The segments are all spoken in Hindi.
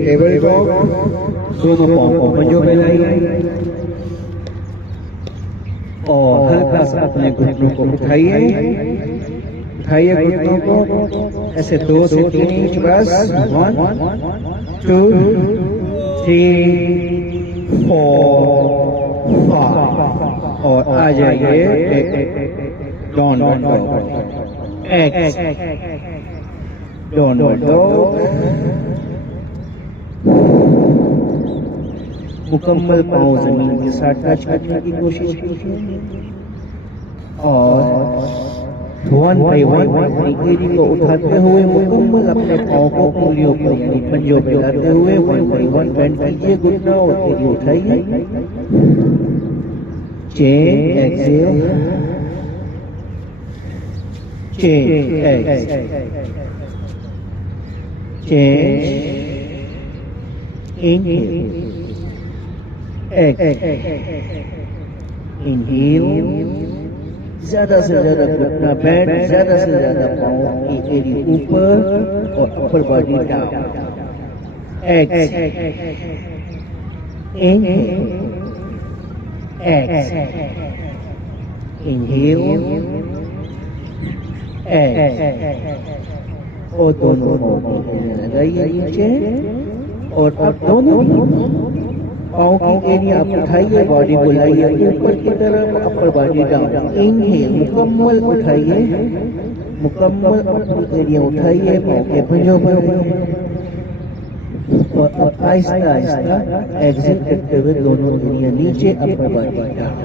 टेबल टॉप, दोनों पाँव को पंजों पे लाइए और हल्का सा अपने घुटनों को उठाइए घुटनों को ऐसे 2 से 3 इंच बस 1 2 3 4 5 और आ जाइए down dog x down dog. मुकम्मल पाँव जमीन के साथ टच करने की कोशिश कीजिए और 1 बाय 1 अपनी एड़ी को उठाते हुए मुकम्मल अपने पाँव को उंगलियों पर यानी पंजों पे लाते हुए 1 बाय 1 बेंड कीजिए घुटना और एड़ी उठाइए। चेन एक्सेल चेन चेन इनहेल ज्यादा से ज्यादा घुटना बैंड, ज्यादा से ज्यादा पाँव की एड़ी ऊपर और अपर बॉडी डाउन। इनहेल और दोनों लगाइए नीचे और अब दोनों पाँव की एड़ी आप उठाइए, बॉडी को लाइए ऊपर की तरफ, अपर बॉडी डाउन। इनहेल मुकम्मल उठाइए, मुकम्मल अपनी एड़ियाँ उठाइए पाँव के पंजों पर और अब आहिस्ता आहिस्ता एक्सेल करते हुए दोनों एड़ियाँ नीचे, अपर बॉडी डाउन।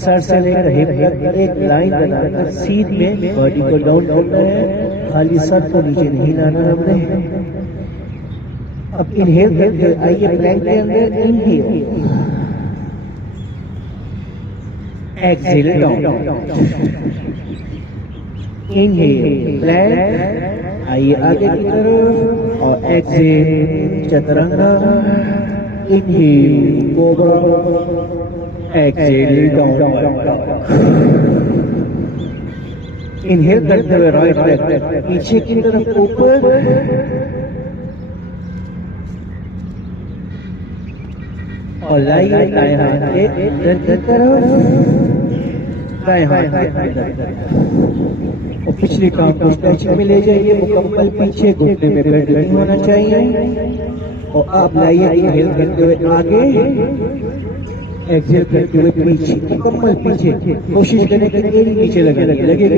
सर से लेकर हिप तक एक लाइन बनाकर सीधे में बॉडी को डाउन करना है, खाली सर को नीचे नहीं लाना हमने। अब इनहेल करके आइए प्लैंक के अंदर, inhale exhale down, inhale plank, आइए आगे की तरफ और exhale chaturanga, inhale cobra, exhale down. Inhale करते हुए राइट लेग पीछे की तरफ ऊपर और लाइए दाएं हाथ के इधर की तरफ, दाएं हाथ और पिछली टांग को स्ट्रेचिंग में ले जाइए, मुकम्मल पीछे घुटने में बेंड नहीं होना चाहिए और आप लाइए इनहेल करते हुए आगे, एक्सेल करते हुए पीछे, मुकम्मल पीछे। कोशिश करें कि एड़ी नीचे लगेगी,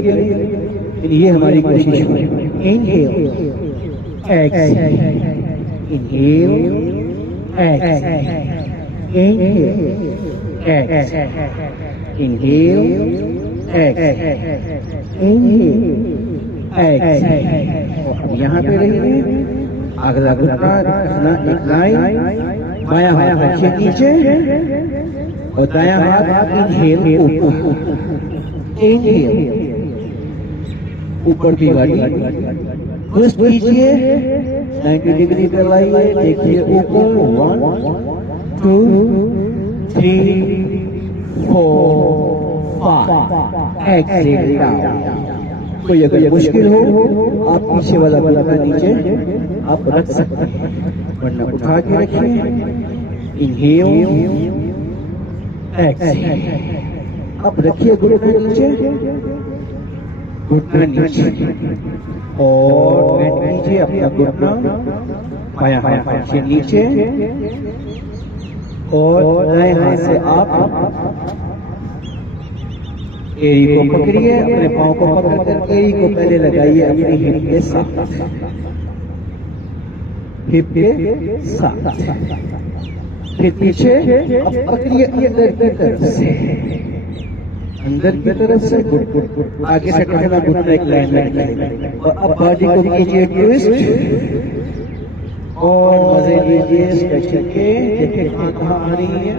ये हमारी कोशिश है। Inhale exhale, inhale exhale, inhale exhale, inhale exhale, और अब यहाँ पे रहिए, अगला घुटना रखना एक लाइन, बायां हाथ रखिए नीचे और दायां हाथ इनहेल ऊपर, इनहेल ऊपर की गाड़ी ट्विस्ट कीजिए, 90 डिग्री पर लाइए, देखिए ऊपर 1 2 3 4 5 एक्सेल डाउन। कोई अगर मुश्किल हो आप पीछे वाला घुटना नीचे आप रख सकते हैं, वरना उठा के रखिए। इनहेल एक्सेल, अब रखिए घुटना नीचे, घुटना नीचे और बेंड कीजिए अपना घुटना, बायां हाथ से नीचे और दाएं हाथ से आप एड़ी को पकड़िए, अपने पाँव को पकड़कर एड़ी को पहले लगाइए अपनी हिप के साथ, हिप के साथ, फिर पीछे अब पकड़िए अंदर की तरफ से, अंदर की तरफ से आगे से टकना घुटना एक लाइन लगाइए और अब बॉडी को कीजिए ट्विस्ट और मजे लीजिए स्ट्रेचिंग के। देखिए कहाँ आ रही है,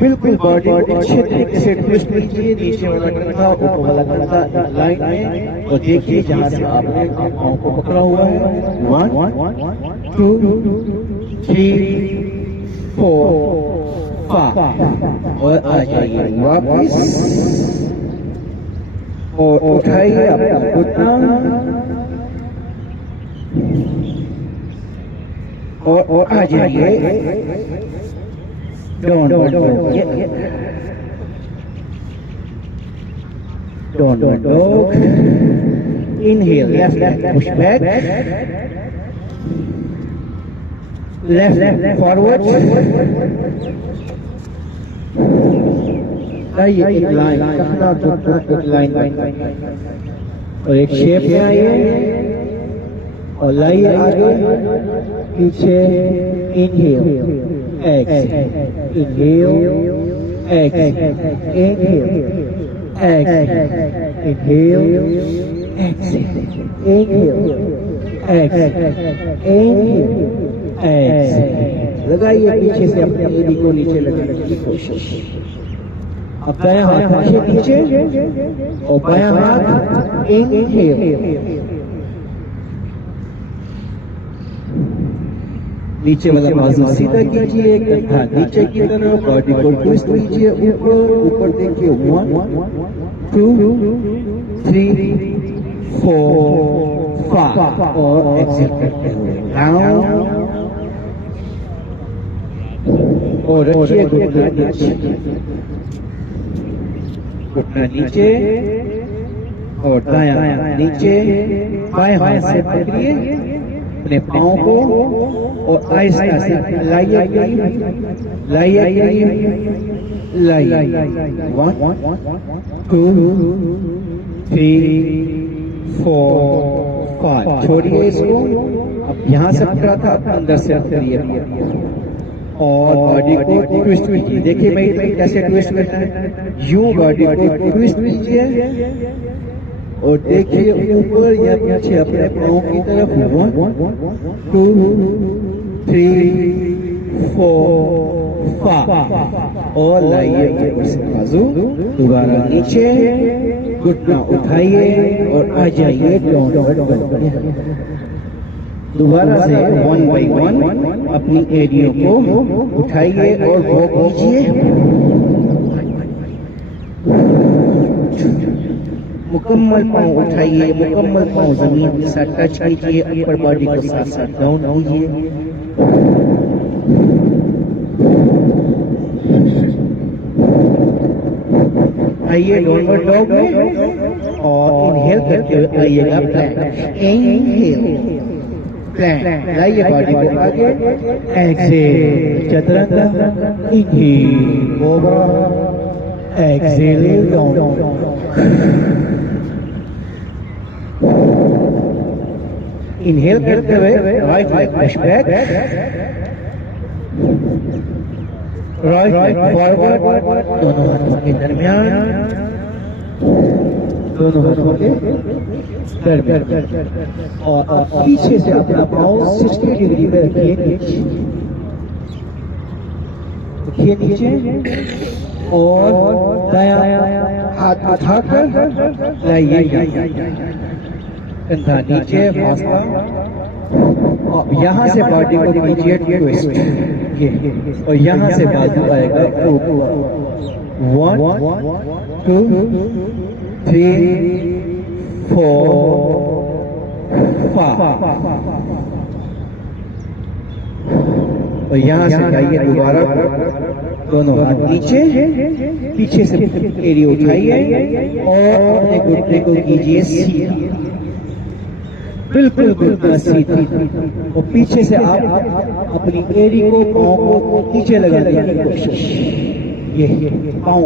बिल्कुल बॉडी अच्छे तरीके से ट्विस्ट कीजिए, नीचे वाला कंधा ऊपर वाला कंधा लाइन में और देखिए जहाँ से आपने पाँव को पकड़ा हुआ है, 1 2 3 4 5 और आ जाइए वापस और उठाइए अपना घुटना और आ जाइए। Don't dog. Inhale, left leg push back. Left forward. लाइए एक लाइन, कखना घुटना एक लाइन और एक शेप में आइए और लाइए आगे पीछे। Inhale exhale, inhale exhale, inhale exhale, inhale exhale, inhale exhale, inhale exhale. लगाइए पीछे से अपने एडी को नीचे लगाने की कोशिश। अब दायां हाथ नीचे और बायां हाथ इनहेल, नीचे वाला बाजू सीधा कीजिए, कंधा नीचे की तरफ, बॉडी को ट्विस्ट कीजिए ऊपर देखिए। 1 2 3 4 5 और एक्सेल करते हुए डाउन और रखिए घुटना नीचे, घुटना नीचे और दायां नीचे। बाएं हाथ से पकड़िए अपने पाँव को और आहिस्ता से लाइए लाइए लाइए। 1 2 3 4 5 छोड़िए इसको। अब यहाँ से पकड़ा था, अंदर से करिए और बॉडी को ट्विस्ट कीजिए। देखिए मैं कैसे ट्विस्ट करता है। यूं बॉडी को ट्विस्ट कीजिए और देखिए ऊपर या पीछे अपने पाँव की तरफ। 1 2 3 4 5 और लाइए ऊपर से बाजू, दोबारा नीचे, घुटना उठाइए और आ जाइए डाउनवर्ड। दोबारा से 1 by 1 अपनी एरियो को उठाइए और वॉक कीजिए। मुकम्मल पाँव उठाइए, मुकम्मल पाँव जमीन के साथ टच कीजिए, अपर बॉडी को साथ साथ डाउन कीजिए। आइए डाउनवर्ड डॉग में और इनहेल करते हुए आइएगा प्लैंक। इनहेल प्लैंक, लाइए बॉडी को आगे। Exhale Chaturanga, inhale cobra, exhale down. Inhale करते हुए right leg push back, right leg forward, दोनों हाथों के दरमियान, दोनों हाथों के दरमियान और पीछे से अपना पाँव 60 डिग्री पे रखिए नीचे और दायां हाथ उठाकर लाइए कंधा नीचे, हौसला और यहाँ से बॉडी को कीजिए ट्विस्ट ये और यहाँ से बाजू आएगा ऊपर। 1 2 3 4 5 और यहाँ से जाइए दोबारा, दोनों हाथ नीचे, पीछे से एरिया उठाइए और अपने घुटने को कीजिए सीधा, बिल्कुल घुटना सीधा और पीछे से आप अपनी एड़ी को पाँव को नीचे लगाने की कोशिश। ये पाँव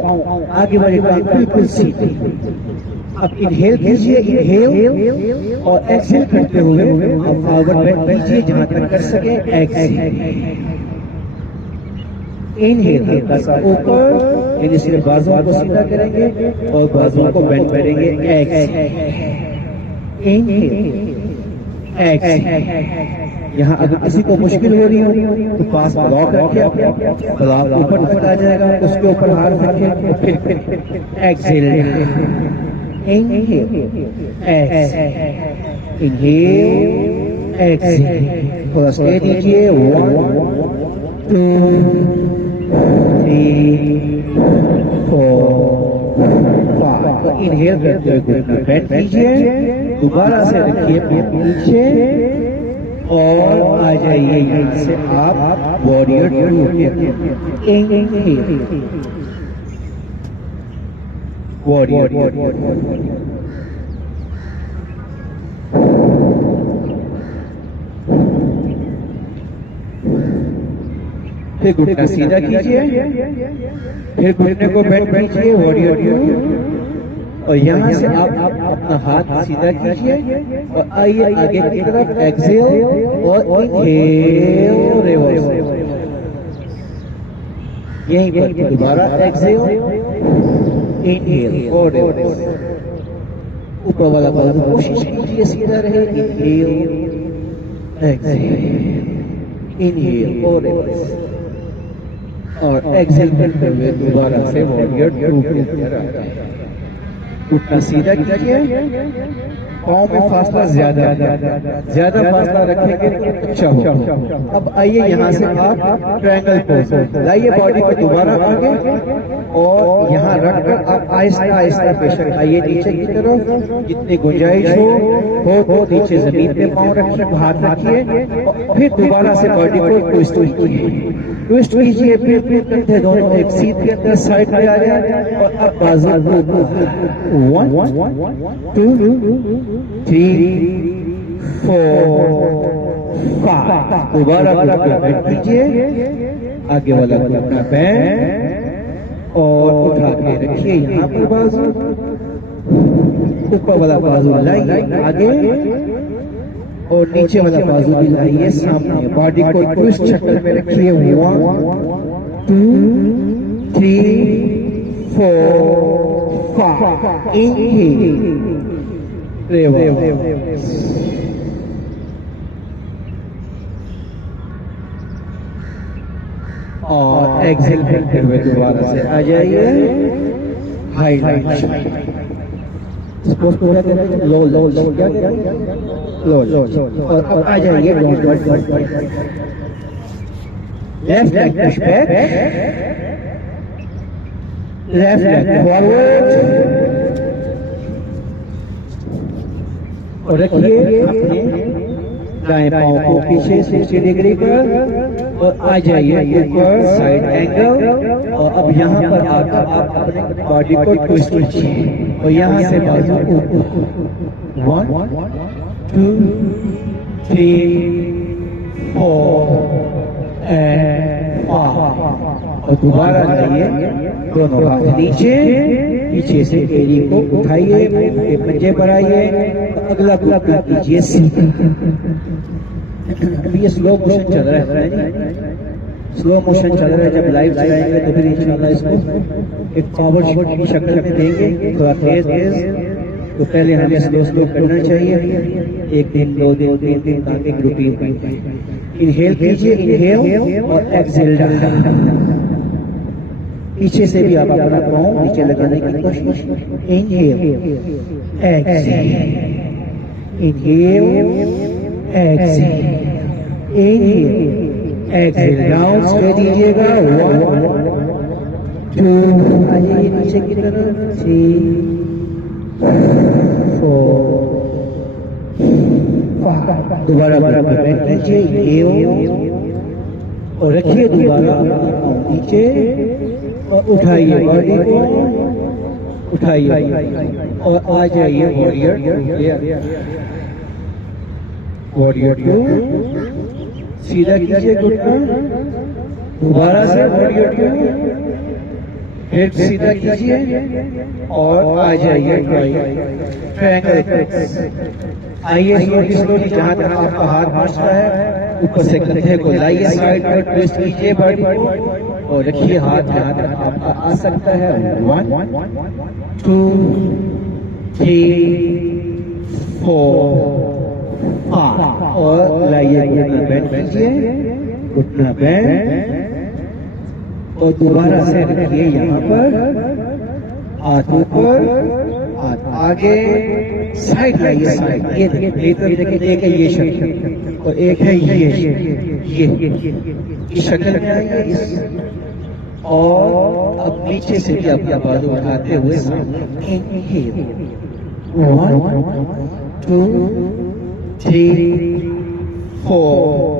आगे बढ़ेगा बिल्कुल सीधे। अब इनहेल कीजिए, इनहेल और एक्सहेल करते हुए अब फॉरवर्ड बेंड कीजिए जहां तक कर सके। एक्सहेल, इनहेल हल्का सा ऊपर, यानी सिर्फ बाजुओं को सीधा करेंगे और बाजुओं को बेंड करेंगे। Exhale, inhale, exhale. यहाँ अगर किसी को मुश्किल हो रही हो तो पास ब्लॉक रखे, ब्लॉक ऊपर उठ आ जाएगा, उसके ऊपर हाथ रखे और फिर exhale. Inhale, exhale, inhale, exhale. थोड़ा स्टे दीजिए। 1 2 3 4 5 इनहेल करते हुए घुटना बेंड कीजिए, दोबारा से रखिए पीछे और आ जाइए यहाँ से आप वॉरियर 2। इनहेल वॉरियर, फिर घुटना सीधा कीजिए, फिर घुटने को बेंड कीजिए वॉरियर 2 और यहाँ से आप अपना हाथ सीधा कीजिए और आइए आगे की तरफ एक्सेल और इनहेल रिवर्स, यहीं पर दोबारा एक्सेल इनहेल और रिवर्स। ऊपर वाला बाजू कोशिश कीजिए सीधा रहे, इनहेल एक्सेल इनहेल और रिवर्स और एक्सेल करते हुए दोबारा से वॉरियर 2 के अंदर आ जाए। घुटना सीधा कीजिए, पाँव में फासला ज्यादा फासला रखेंगे तो अच्छा होगा। अब आइए यहाँ से आप ट्रायंगल पोज लाइए, बॉडी को दोबारा आगे और यहाँ रखकर आप आहिस्ता आहिस्ता बेशक आइए नीचे की तरफ, जितनी गुंजाइश हो नीचे जमीन पे पाँव रखिए, हाथ रखिए और फिर दोबारा से बॉडी को ट्विस्ट कीजिए, फिर कंधे दोनों एक सीट के अंदर साइड पे आ जाए और अब बाजू 1 2 3 4 5 दोबारा बेंड कीजिए, आगे वाला घुटना बेंड और उठा के रखिए यहाँ पर बाजू, ऊपर वाला बाजू लाइए आगे और नीचे वाला बाजू भी लाइए सामने, बॉडी को ट्विस्ट शक्ल में रखिए 1 2 3 4 5 इनहेल रिवर्स और एक्सेल करते हुए दोबारा से आ जाइए हाईलाइट, इसको क्या कहते हैं, लो क्या कहते हैं, लो और अब आ जाइए left leg push back, left leg forward और रखिए अपने दाएं पांव को पीछे 60 डिग्री पर और आ जाइए ऊपर साइड एंगल और अब यहाँ पर आकर आप अपने बॉडी को ट्विस्ट कीजिए और यहाँ से बाजू 1 2 3 4 एंड 5 और दोबारा लाइए दोनों हाथ नीचे, पीछे से एड़ी को उठाइए, पंजे पर आइए, अगला घुटना कीजिए सीधा। अभी ये स्लो मोशन चल रहा है, स्लो मोशन चल रहा है, जब लाइव चलाएंगे तो फिर इंशाल्लाह इसको एक पावर शॉट की शक्ल में देंगे थोड़ा तेज, तो पहले हमें स्लो करना चाहिए, 1 दिन 2 दिन 3 दिन ताकि रूटीन बन जाए। इनहेल कीजिए, इनहेल और एक्सेल, पीछे से भी आप अपना पाँव नीचे लगाने की कोशिश, inhale exhale inhale exhale inhale exhale, rounds कर दीजिएगा 1 2 आइए नीचे की तरफ 3 4 5 दोबारा बेंड कीजिए, इनहेल और रखिए दोबारा नीचे और उठाइए बॉडी को, उठाइए और आ जाइए वॉरियर 2 सीधा कीजिए घुटना, दोबारा से वॉरियर 2 हेड सीधा कीजिए और आ जाइए ट्रायंगल। आइए स्लोली जहाँ तक आपका हाथ पहुँचता है ऊपर से कंधे को लाइए साइड पर, ट्विस्ट कीजिए बॉडी को और रखिए हाथ जहाँ तक आपका आ सकता है 1 2 3 4 5 और लाइए घुटना बेंड कीजिए, घुटना बेंड और दोबारा से रखिए यहाँ पर, हाथ ऊपर हाथ आगे, साइड लाइए साइड, ये देखिए एक है ये शक्ल और एक है ये शक्ल में आइए और अब नीचे से भी अपना बाजू उठाते हुए सामने। इनहेल 1 2 3 4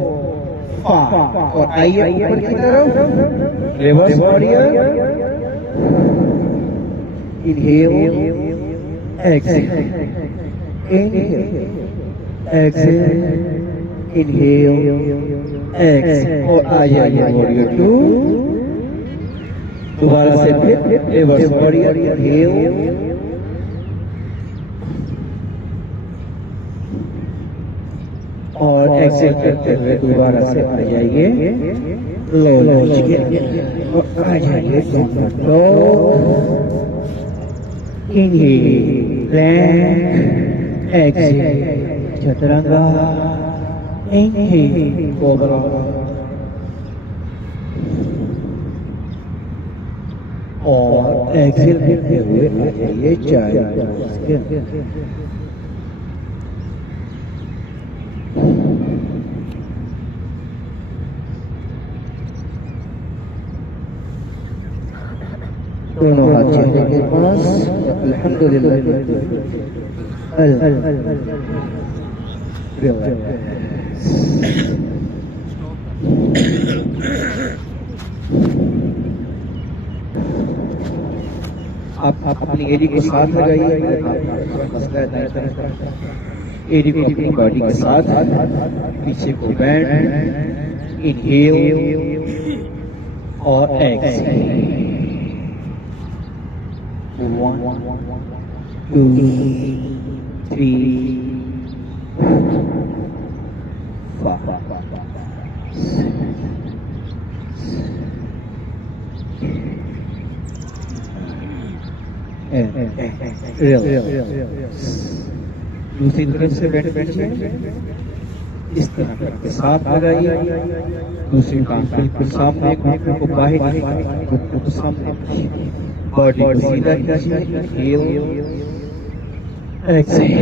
5 और आइए ऊपर की तरफ reverse warrior. Inhale exhale inhale exhale inhale exhale और आ जाइए वॉरियर 2। दोबारा से फिर रिवर्स वॉरियर। इनहेल और एक्सेल करते हुए दोबारा से आ जाइए लो लॉन्च के और आ जाइए तो inhale plank exhale chaturanga inhale cobra और एक्सेल करते हुए आ जाइए चाय। दोनों हाथ चेहरे के पास। अल्हम्दुलिल्लाह आप अपनी एडी को साथ लगाइए। मसला एडी को अपनी बॉडी के साथ पीछे को बैंड। इनहेल और एक्सहेल 1 2 3 दूसरी तरफ से बैठ इस तरह के साथ लगाइए। दूसरी टांग बिल्कुल सामने घुटनों को बाहर घुटनों को सामने बॉडी को सीधा कीजिए। इनहेल एक्सहेल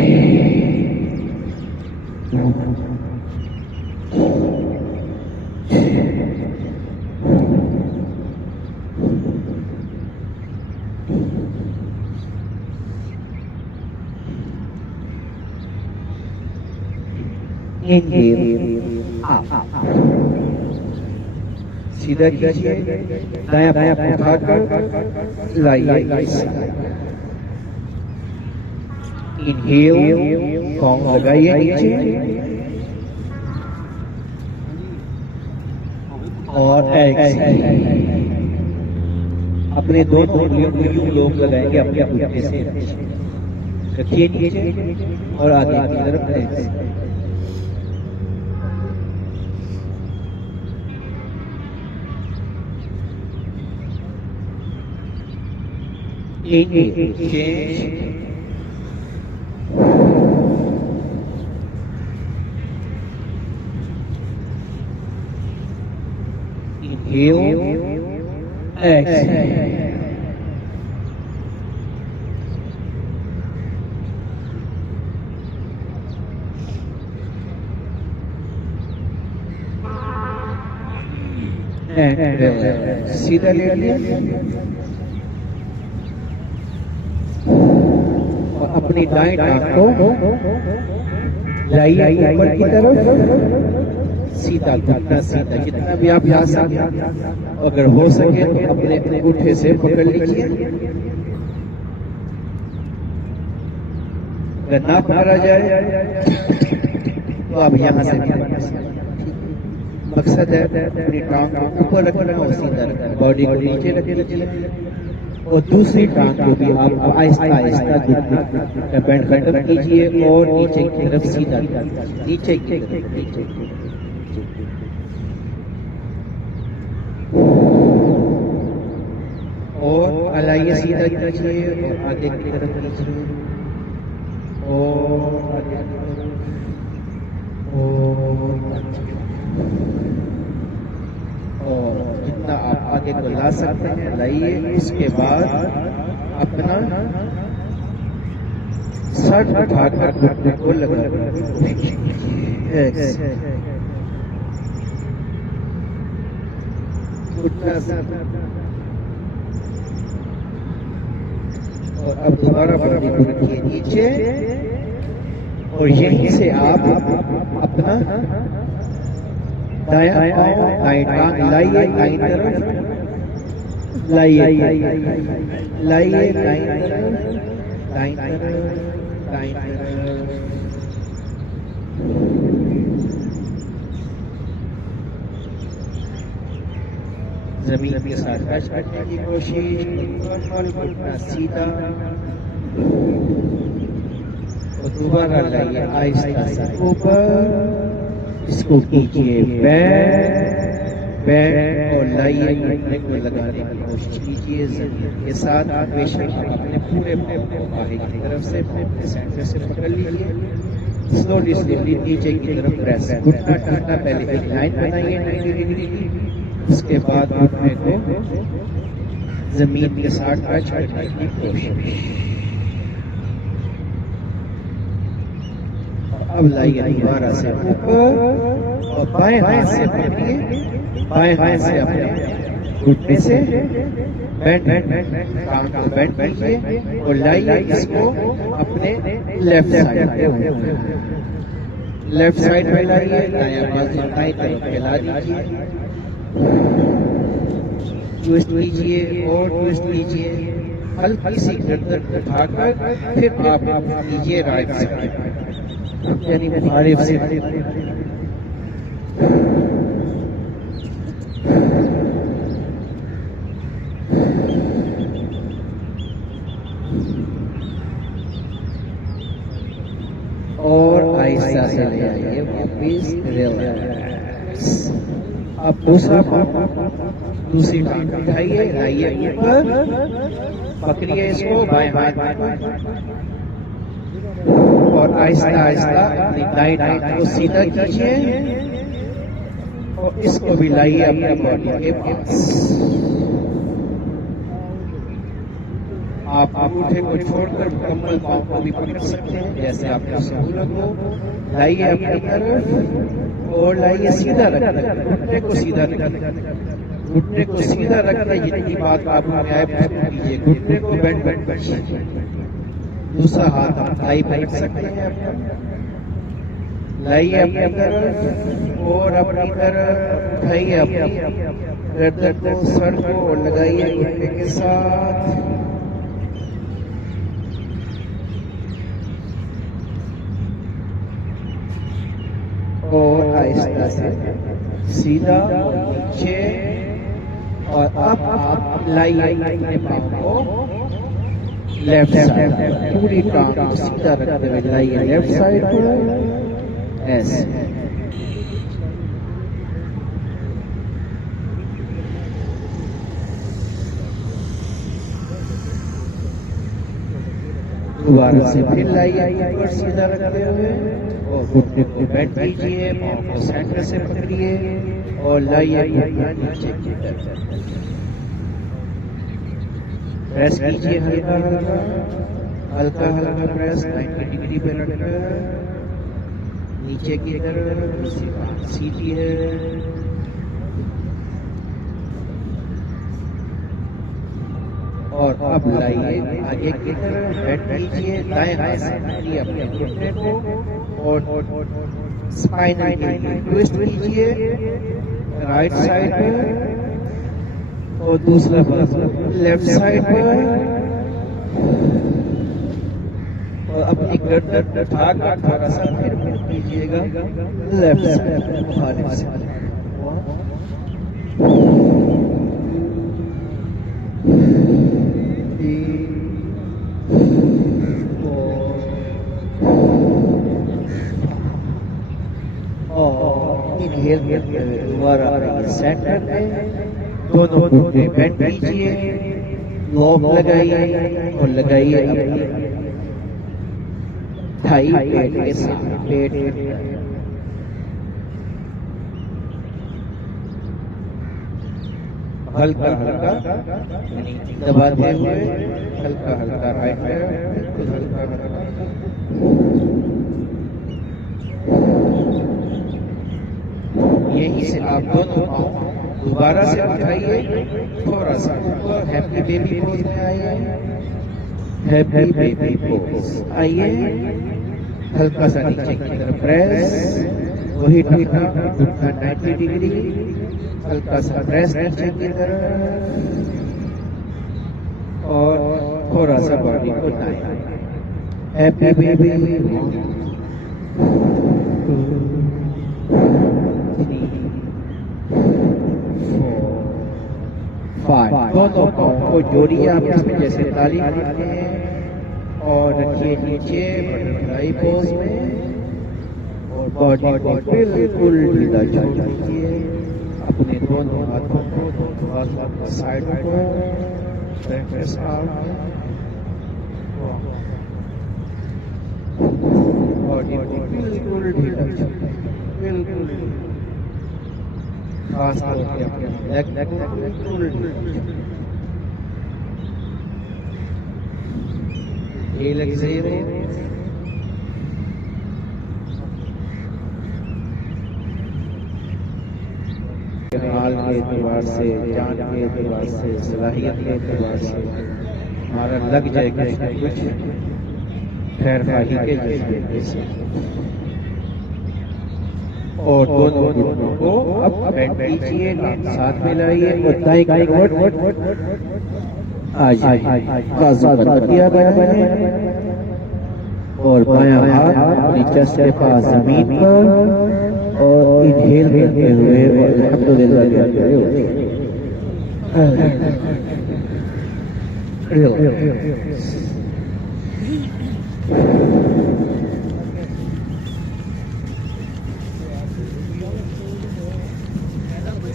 इनहेल सीधा कीजिए। दायां पांव उठाकर लाइए। इनहेल पांव लगाइए नीचे और एक्सहेल अपने दोनों उंगलियों को यूं लोग लगाएंगे अपने घुटने से। रखिए नीचे और आगे की तरफ exhale. Inhale, change. Inhale, exhale. And relax. सीधा लेट लिया और अपनी दाएं टांग को लाइए ऊपर की तरफ। सीधा घुटना सीधा, जितना भी आप यहाँ से अगर हो सके तो अपने अंगूठे से पकड़ लीजिए। अगर ना पकड़ा जाए तो आप यहाँ से मकसद है अपनी टांग को ऊपर रखना और सीधा रखना, बॉडी को नीचे रखना और दूसरी टांग को भी आप आहिस्ता आहिस्ता घुटने बैंड खत्म कीजिए और नीचे की तरफ सीधा नीचे की तरफ नीचे और अलाइए सीधा कीजिए और आगे की तरफ कीजिए और आगे और जितना आप आगे को ला सकते हैं लाइए। इसके बाद अपना सर उठाकर घुटने को लगा घुटना और अब दोबारा बॉडी को रखिए नीचे और यहीं से आप अपना दायां पाँव दाएं टांग लाइए दाईं तरफ, लाइए लाइए दाईं तरफ, दाईं तरफ, दाईं तरफ। जमीन के साथ टच करने की कोशिश, घुटना सीधा और दोबारा लाइए आहिस्ता से ऊपर, इसको कीजिए बैक और लाइए घुटने को लगाने की कोशिश कीजिए जमीन के साथ। बेशक अपने पूरे पाँव को आगे की तरफ से पाँव के सेंटर से पकड़ लीजिए, स्लोली स्लोली नीचे की तरफ प्रेस। घुटना टूटना पहले एक लाइन बनाइए 90 डिग्री की, उसके बाद घुटने को जमीन के साथ टच करने की कोशिश। अब लाइए दोबारा से ऊपर और बाएं हाथ से पकड़िए, बाएं हाथ से अपने घुटने से बेंड टांग को बेंड कीजिए और लाइए इसको अपने लेफ्ट साइड पे, लेफ्ट साइड पे लाइए, दायां बाजू दाईं तरफ फैला दीजिए, ट्विस्ट कीजिए और ट्विस्ट कीजिए, हल्की सी गर्दन उठाकर फिर आप कीजिए राइट साइड, यानी मुखारिफ से और आहिस्ता से ले आइए वापिस रिलैक्स। अब दूसरा दूसरी टांग उठाइए, लाइए ऊपर, पकड़िए इसको बाएं हाथ और आहिस्ता आहिस्ता अपनी दाईं टांग को सीधा कीजिए और इसको भी लाइए अपनी बॉडी के पास। आप अंगूठे को छोड़कर मुकम्मल पाँव को भी पकड़ सकते हैं जैसे आपको सहूलत हो। लाइए अपनी तरफ और लाइए सीधा रखना, घुटने को सीधा रखना, घुटने को सीधा रखना, जितनी बात काबू में आए कीजिए, घुटने को बेंड कीजिए। दूसरा हाथ आप थाई पे रख सकते हैं, लाइए अपनी तरफ और अपनी तरफ उठाइए अपनी गर्दन को, सर को और लगाइए घुटने के साथ। और आहिस्ता से सीधा नीचे और अब आप लाइए अपने पाँव को लेफ्ट साइड, पूरी टांग को सीधा रखते हुए लाइए लेफ्ट साइड को ऐसे। दोबारा से फिर लाइए ऊपर सीधा रखते हुए और घुटने को बेंड कीजिए, पाँव को सेंटर से पकड़िए और लाइए घुटना नीचे की तरफ, प्रेस कीजिए हल्का हल्का, हल्का हल्का प्रेस 90 डिग्री पे रखकर नीचे की तरफ, सीधी है। और अब लाइए आगे की तरफ, बेंड कीजिए, दाएं हाथ से पकड़िए अपने घुटने को और स्पाइनल के लिए ट्विस्ट कीजिए राइट साइड पर और दूसरा लेफ्ट साइड पर और अपनी गर्दन उठाकर थोड़ा सा फिर कीजिएगा लेफ्ट साइड। इनहेल करते हुए दोबारा सेंटर में दोनों घुटने बेंड कीजिए, लॉक लगाइए और लगाइए अपनी थाई पेट के साथ, पेट हल्का हल्का दबाते हुए, हल्का हल्का राइट पैर, बिल्कुल हल्का हल्का यहीं से आप दोनों पाँव दोबारा से उठाइए, थोड़ा सा ऊपर हैप्पी बेबी पोज में आइए, हैप्पी बेबी पोज। आइए हल्का सा नीचे की तरफ प्रेस, वही टखना घुटना 90 डिग्री, हल्का सा प्रेस नीचे की तरफ और थोड़ा सा बॉडी को दाएं। Happy baby 5। दोनों पाँव को जोड़िए आपस में जैसे ताली मारते हैं और रखिए नीचे बटरफ्लाई पोज में और बॉडी को बिल्कुल ढीला छोड़ दीजिए। अपने दोनों हाथों को दोनों हाथों को साइड को प्रेस आउट, बॉडी को बिल्कुल ढीला छोड़, बिल्कुल खास करके अपने लेग को बिल्कुल एक्सेल हाल के एतबार से, जान के एतबार से, सलाहियत के एतबार से हमारा लग जाए कुछ न कुछ खैर खाही के जज्बे से। और दोनों घुटनों को अब बेंड कीजिए, साथ में लाइए और दाएं की ओर आज बाजू बंद किया बने और बायां हाथ अपनी चेस्ट के पास जमीन पर और इनहेल करते हुए और अल्हम्दुलिल्लाह कहते हुए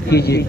कीजिए।